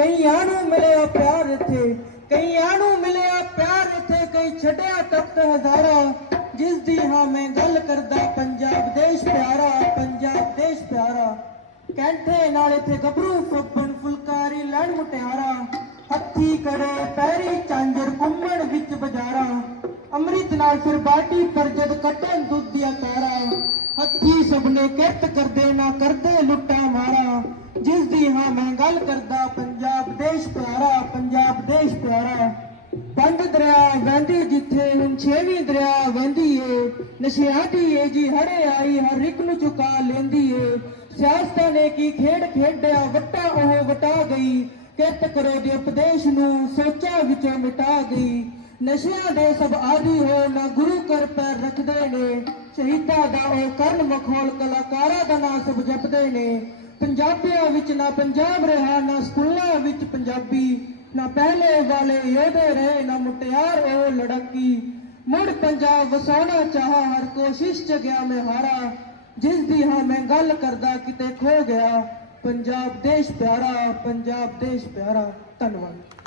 ਕਈਆਂ ਨੂੰ ਮਿਲਿਆ ਪਿਆਰ ਇੱਥੇ, ਕਈਆਂ ਨੂੰ ਮਿਲਿਆ ਪਿਆਰ ਇੱਥੇ, ਕਈ ਛੱਡਿਆ ਤਖਤ ਹਜ਼ਾਰਾ। ਜਿਸ ਦੀ ਹਾਂ ਮੈਂ ਗੱਲ ਕਰਦਾ, ਪੰਜਾਬ ਦੇਸ਼ ਪਿਆਰਾ, ਪੰਜਾਬ ਦੇਸ਼ ਪਿਆਰਾ। ਕੈਂਠੇ ਨਾਲ ਇੱਥੇ ਗੱਭਰੂ ਫੱਬਣ ਫੁਲਕਾਰੀ ਲੈਣ ਮੁਟਿਆਰਾ। ਹੱਥੀ ਕੜੇ ਪੈਰੀ ਚਾਂਜਰ ਘੁੰਮਣ ਵਿੱਚ ਬਾਜ਼ਾਰਾਂ। ਅੰਮ੍ਰਿਤ ਨਾਲ ਫਿਰ ਬਾਟੀ ਪਰ ਜਦ ਕੱਟਣ ਦੁੱਧ ਦੀਆਂ ਤਾਰਾਂ। ਹੱਥੀ ਸਭਨੇ ਕਿਰਤ ਕਰਦੇ, ਨਾ ਕਰਦੇ ਲੁੱਟਾ ਮਾਰਾ। ਜਿਸ ਦੀ ਹਾਂ ਮੈਂ ਗੱਲ ਕਰਦਾ, ਪੰਜਾਬ ਦੇਸ਼ ਪਿਆਰਾ, ਪੰਜਾਬ ਦੇਸ਼ ਪਿਆਰਾ। ਪੰਜ ਦਰਿਆ ਵਹਿੰਦੀ ਜਿੱਥੇ, ਹੁਣ ਛੇਵੀਂ ਦਰਿਆ ਵਹਿੰਦੀ ਏ। ਨਸ਼ਿਆਤੀ ਏ ਜੀ ਹੜੇ ਆਈ, ਹਰ ਇੱਕ ਨੂੰ ਚੁਕਾ ਲੈਂਦੀ ਏ। ਸਿਆਸਤਾਂ ਨੇ ਕੀ ਖੇਡ ਖੇਡਿਆ, ਵੱਟਾ ਉਹ ਵਟਾ ਗਈ। ਕਿਰਤ ਕਰੋ ਦੇ ਉਪਦੇਸ਼ ਨੂੰ, ਸੋਚਾਂ ਵਿੱਚੋਂ ਮਿਟਾ ਗਈ। ਨਸ਼ਿਆਂ ਦੇ ਸਭ ਆਦੀ ਹੋ, ਨਾ ਗੁਰੂ ਕਰ ਪੈਰ ਰੱਖਦੇ ਨੇ। ਸ਼ਹੀਦਾਂ ਦਾ ਉਹ ਕਰਨ ਮਖੌਲ, ਕਲਾਕਾਰਾਂ ਦਾ ਨਾਂ ਸਭ ਜਪਦੇ ਨੇ। ਪੰਜਾਬੀਆਂ ਵਿੱਚ ਨਾ ਪੰਜਾਬ ਰਿਹਾ, ਨਾ ਸਕੂਲਾਂ ਵਿੱਚ ਪੰਜਾਬੀ, ਨਾ ਪਹਿਲੇ ਵਾਲੇ ਯੋਧੇ ਰਹੇ, ਨਾ ਮੁਟਿਆਰ ਉਹ ਲੜਕੀ। ਮੁੜ ਪੰਜਾਬ ਵਸਾਉਣਾ ਚਾਹਾ, ਹਰ ਕੋਸ਼ਿਸ਼ ਚ ਗਿਆ ਮੈਂ ਹਾਰਾ। ਜਿਸ ਦੀ ਹਾਂ ਮੈਂ ਗੱਲ ਕਰਦਾ, ਕਿਤੇ ਖੋ ਗਿਆ। ਪੰਜਾਬ ਦੇਸ਼ ਪਿਆਰਾ, ਪੰਜਾਬ ਦੇਸ਼ ਪਿਆਰਾ। ਧੰਨਵਾਦ।